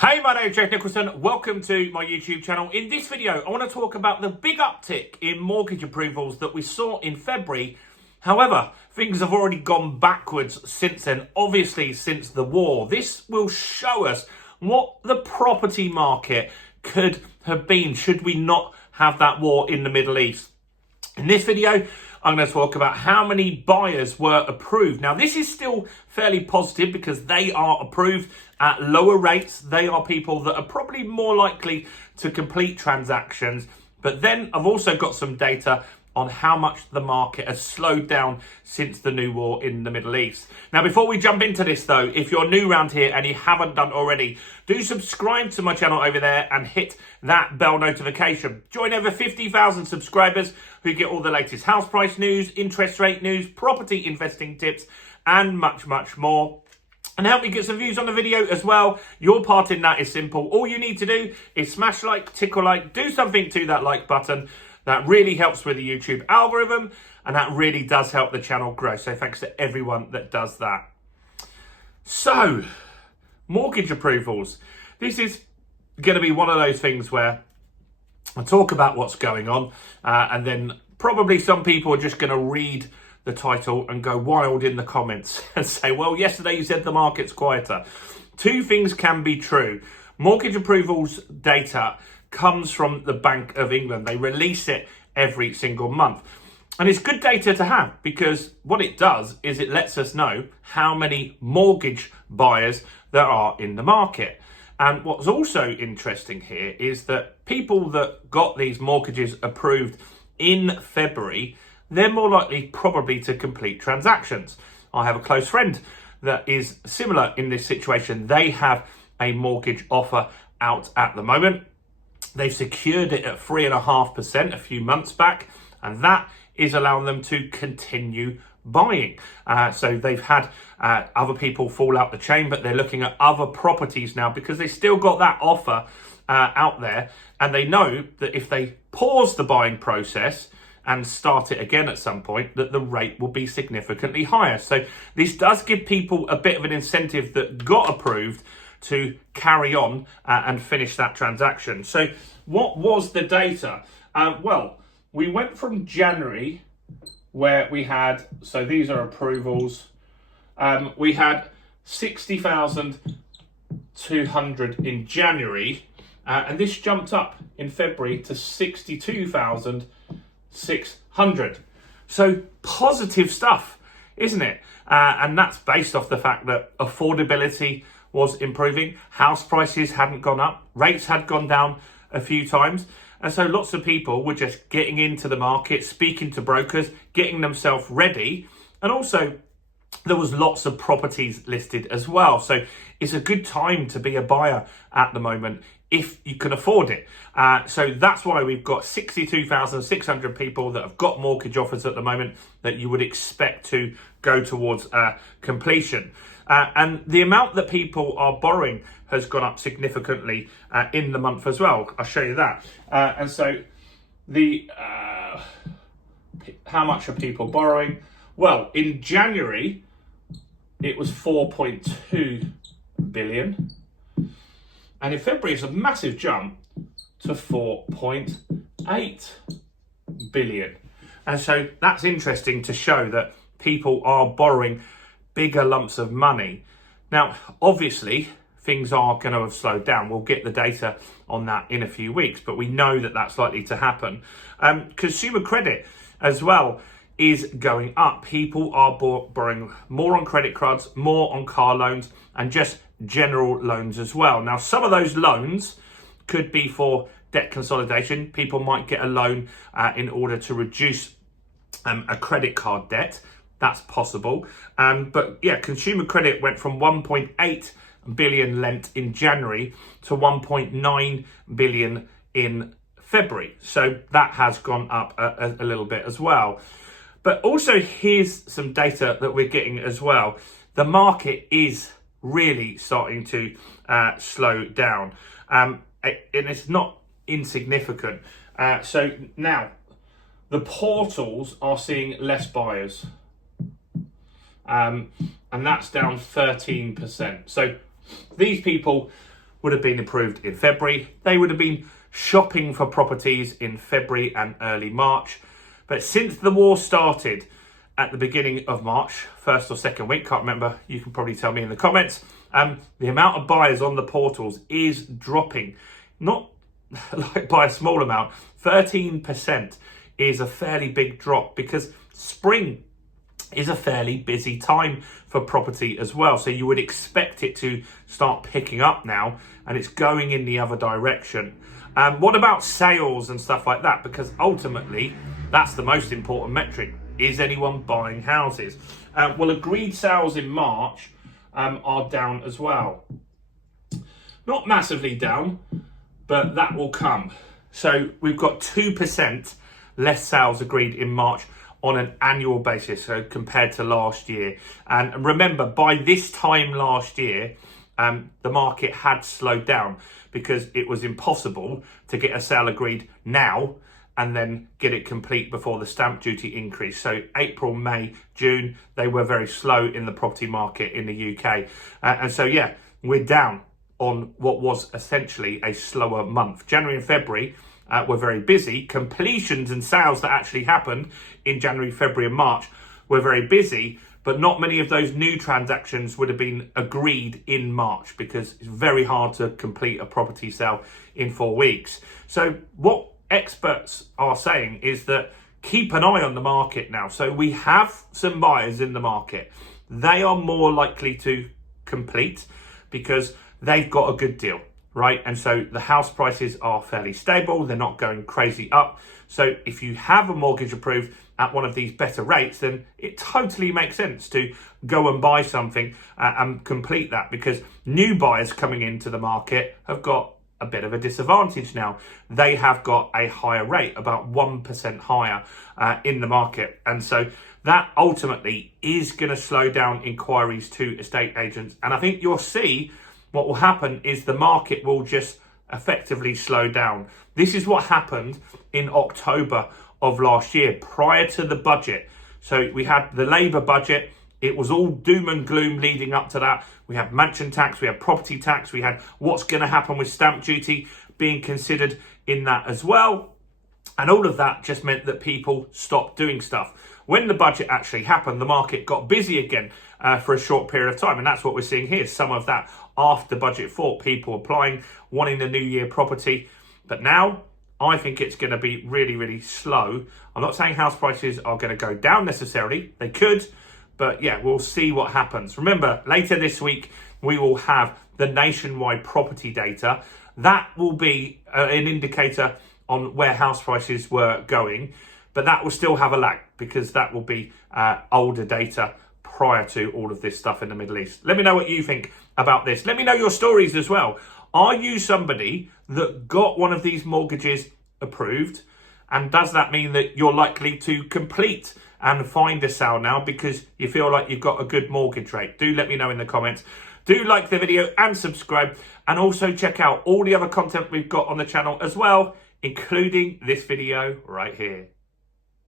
Hey, my name is Jake Nicholson. Welcome to my YouTube channel. In this video, I want to talk about the big uptick in mortgage approvals that we saw in February. However, things have already gone backwards since then, obviously since the war. This will show us what the property market could have been should we not have that war in the Middle East. In this video, I'm going to talk about how many buyers were approved. Now, this is still fairly positive because they are approved at lower rates. They are people that are probably more likely to complete transactions. But then I've also got some data on how much the market has slowed down since the new war in the Middle East. Now, before we jump into this, though, if you're new around here and you haven't done already, do subscribe to my channel over there and hit that bell notification. Join over 50,000 subscribers who get all the latest house price news, interest rate news, property investing tips, and much, much more. And help me get some views on the video as well. Your part in that is simple. All you need to do is smash like, tickle like, do something to that like button. That really helps with the YouTube algorithm, and that really does help the channel grow. So thanks to everyone that does that. So, mortgage approvals. This is going to be one of those things where I talk about what's going on, and then probably some people are just going to read the title and go wild in the comments and say, well, yesterday you said the market's quieter. Two things can be true. Mortgage approvals data comes from the Bank of England. They release it every single month. And it's good data to have because what it does is it lets us know how many mortgage buyers there are in the market. And what's also interesting here is that people that got these mortgages approved in February, they're more likely probably to complete transactions. I have a close friend that is similar in this situation. They have a mortgage offer out at the moment. They've secured it at 3.5% a few months back, and that is allowing them to continue buying. So they've had other people fall out the chain, but they're looking at other properties now because they still got that offer out there, and they know that if they pause the buying process and start it again at some point, that the rate will be significantly higher. So this does give people a bit of an incentive that got approved to carry on and finish that transaction. So what was the data? Well, we went from January where we had, so these are approvals, we had 60,200 in January, and this jumped up in February to 62,600. So positive stuff, isn't it? And that's based off the fact that affordability was improving, house prices hadn't gone up, rates had gone down a few times, and so lots of people were just getting into the market, speaking to brokers, getting themselves ready, and also there was lots of properties listed as well. So it's a good time to be a buyer at the moment if you can afford it. So that's why we've got 62,600 people that have got mortgage offers at the moment that you would expect to go towards completion. And the amount that people are borrowing has gone up significantly in the month as well. I'll show you that. And so the how much are people borrowing? Well, in January, it was 4.2 billion. And in February, it's a massive jump to 4.8 billion. And so that's interesting to show that people are borrowing bigger lumps of money. Now, obviously, things are going to have slowed down. We'll get the data on that in a few weeks, but we know that that's likely to happen. Consumer credit as well is going up. People are borrowing more on credit cards, more on car loans, and just general loans as well. Now, some of those loans could be for debt consolidation. People might get a loan in order to reduce a credit card debt. That's possible. But yeah, consumer credit went from 1.8 billion lent in January to 1.9 billion in February. So that has gone up a little bit as well. But also here's some data that we're getting as well. The market is really starting to slow down. And it's not insignificant. So now the portals are seeing less buyers. And that's down 13%. So these people would have been approved in February. They would have been shopping for properties in February and early March. But since the war started at the beginning of March, first or second week, can't remember, you can probably tell me in the comments, the amount of buyers on the portals is dropping. Not like by a small amount, 13% is a fairly big drop because spring is a fairly busy time for property as well. So you would expect it to start picking up now, and it's going in the other direction. What about sales and stuff like that? Because ultimately, that's the most important metric. Is anyone buying houses? Well, agreed sales in March are down as well. Not massively down, but that will come. So we've got 2% less sales agreed in March on an annual basis, so compared to last year. And remember, by this time last year, the market had slowed down because it was impossible to get a sale agreed now and then get it complete before the stamp duty increase. So April, May, June, they were very slow in the property market in the UK. And so, yeah, we're down on what was essentially a slower month. January and February were very busy. Completions and sales that actually happened in January, February and March were very busy, but not many of those new transactions would have been agreed in March because it's very hard to complete a property sale in 4 weeks. So what experts are saying is that keep an eye on the market now. So we have some buyers in the market. They are more likely to complete because they've got a good deal, right? And so the house prices are fairly stable. They're not going crazy up. So if you have a mortgage approved at one of these better rates, then it totally makes sense to go and buy something and complete that, because new buyers coming into the market have got a bit of a disadvantage now. They have got a higher rate, about 1% higher in the market. And so that ultimately is going to slow down inquiries to estate agents. And I think you'll see what will happen is the market will just effectively slow down. This is what happened in October of last year, prior to the budget. So we had the Labour budget. It was all doom and gloom leading up to that. We had mansion tax, we had property tax, we had what's going to happen with stamp duty being considered in that as well. And all of that just meant that people stopped doing stuff. When the budget actually happened, the market got busy again for a short period of time. And that's what we're seeing here. Some of that after budget thought, people applying, wanting the new year property. But now I think it's going to be really, really slow. I'm not saying house prices are going to go down necessarily. They could. But yeah, we'll see what happens. Remember, later this week, we will have the nationwide property data. That will be an indicator on where house prices were going. But that will still have a lag because that will be older data prior to all of this stuff in the Middle East. Let me know what you think about this. Let me know your stories as well. Are you somebody that got one of these mortgages approved? And does that mean that you're likely to complete and find a sale now because you feel like you've got a good mortgage rate? Do let me know in the comments. Do like the video and subscribe, and also check out all the other content we've got on the channel as well, including this video right here.